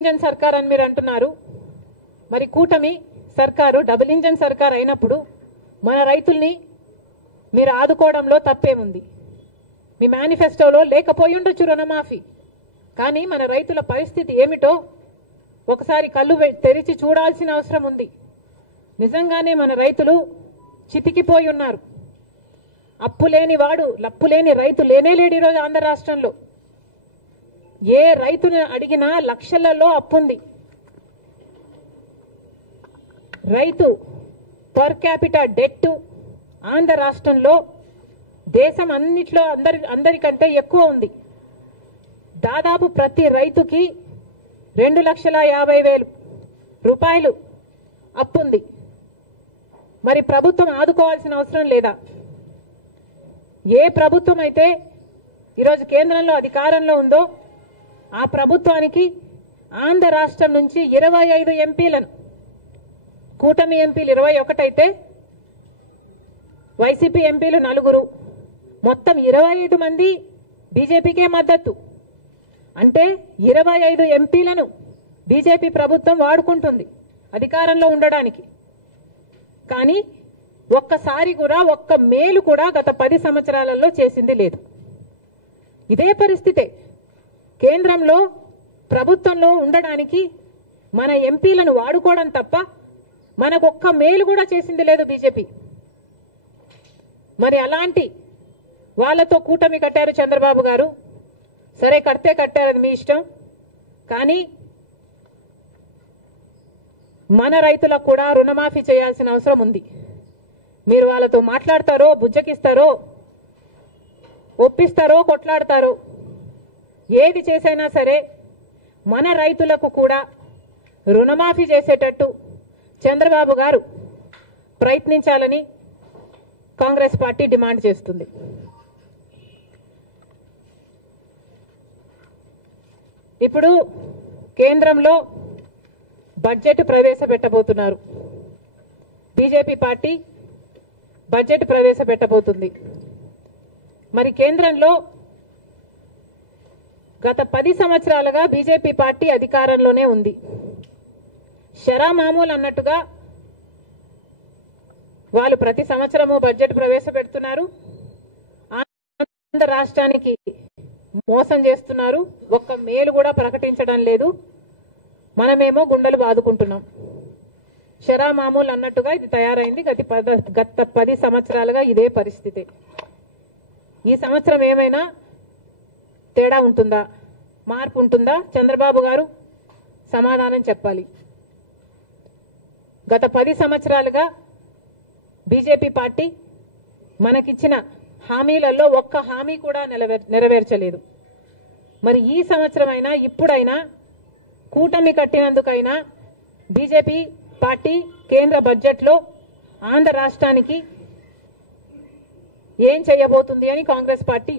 Engine సర్కార్ అని మీరు అంటున్నారు. మరి కూటమి సర్కారు డబుల్ ఇంజన్ సర్కార్ అయినప్పుడు మన రైతుల్ని మీరు ఆదుకోవడంలో తప్పేముంది? మీ మేనిఫెస్టోలో లేకపోయి ఉండొచ్చు రుణమాఫీ, కానీ మన రైతుల పరిస్థితి ఏమిటో ఒకసారి కళ్ళు తెరిచి చూడాల్సిన అవసరం ఉంది. నిజంగానే మన రైతులు చితికిపోయి ఉన్నారు. లప్పులేని రైతు లేనేలేడు ఈరోజు ఆంధ్ర రాష్ట్రంలో. ఏ రైతును అడిగినా లక్షలలో అప్పుంది. రైతు పర్ క్యాపిటా డెట్ ఆంధ్ర రాష్ట్రంలో దేశం అన్నిట్లో అందరికంటే ఎక్కువ ఉంది. దాదాపు ప్రతి రైతుకి 2,50,000 రూపాయలు అప్పుంది. మరి ప్రభుత్వం ఆదుకోవాల్సిన అవసరం లేదా? ఏ ప్రభుత్వం అయితే ఈరోజు కేంద్రంలో అధికారంలో ఉందో ఆ ప్రభుత్వానికి ఆంధ్ర రాష్ట్రం నుంచి 25 ఎంపీలను, కూటమి ఎంపీలు 21 అయితే వైసీపీ ఎంపీలు 4, మొత్తం 25 మంది బీజేపీకే మద్దతు. అంటే 25 ఎంపీలను బీజేపీ ప్రభుత్వం వాడుకుంటుంది అధికారంలో ఉండడానికి. కానీ ఒక్కసారి కూడా ఒక్క మేలు కూడా గత 10 సంవత్సరాలలో చేసింది లేదు. ఇదే పరిస్థితే కేంద్రంలో ప్రభుత్వంలో ఉండడానికి మన ఎంపీలను వాడుకోవడం తప్ప మనకు ఒక్క మేలు కూడా చేసింది లేదు బీజేపీ. మరి అలాంటి వాళ్ళతో కూటమి కట్టారు చంద్రబాబు గారు. సరే, కడితే కట్టారు, అది మీ ఇష్టం. కానీ మన రైతులకు కూడా రుణమాఫీ చేయాల్సిన అవసరం ఉంది. మీరు వాళ్ళతో మాట్లాడతారో, బుజ్జకిస్తారో, ఒప్పిస్తారో, కొట్లాడతారో, ఏది చేసైనా సరే మన రైతులకు కూడా రుణమాఫీ చేసేటట్టు చంద్రబాబు గారు ప్రయత్నించాలని కాంగ్రెస్ పార్టీ డిమాండ్ చేస్తుంది. ఇప్పుడు కేంద్రంలో బడ్జెట్ ప్రవేశపెట్టబోతున్నారు. బీజేపీ పార్టీ బడ్జెట్ ప్రవేశపెట్టబోతుంది. మరి కేంద్రంలో గత 10 సంవత్సరాలుగా బీజేపీ పార్టీ అధికారంలోనే ఉంది. షరా మామూలు అన్నట్టుగా వాళ్ళు ప్రతి సంవత్సరము బడ్జెట్ ప్రవేశపెడుతున్నారు. ఆంధ్ర రాష్ట్రానికి మోసం చేస్తున్నారు. ఒక్క మేలు కూడా ప్రకటించడం లేదు. మనమేమో గుండెలు బాదుకుంటున్నాం. షరా మామూలు అన్నట్టుగా ఇది తయారైంది. గత 10 సంవత్సరాలుగా ఇదే పరిస్థితి. ఈ సంవత్సరం ఏమైనా తేడా ఉంటుందా? మార్పు ఉంటుందా? చంద్రబాబు గారు సమాధానం చెప్పాలి. గత 10 సంవత్సరాలుగా బీజేపీ పార్టీ మనకిచ్చిన హామీలలో ఒక్క హామీ కూడా నెరవేర్చలేదు. మరి ఈ సంవత్సరమైనా, ఇప్పుడైనా, కూటమి కట్టినందుకైనా బీజేపీ పార్టీ కేంద్ర బడ్జెట్లో ఆంధ్ర రాష్ట్రానికి ఏం చేయబోతుంది అని కాంగ్రెస్ పార్టీ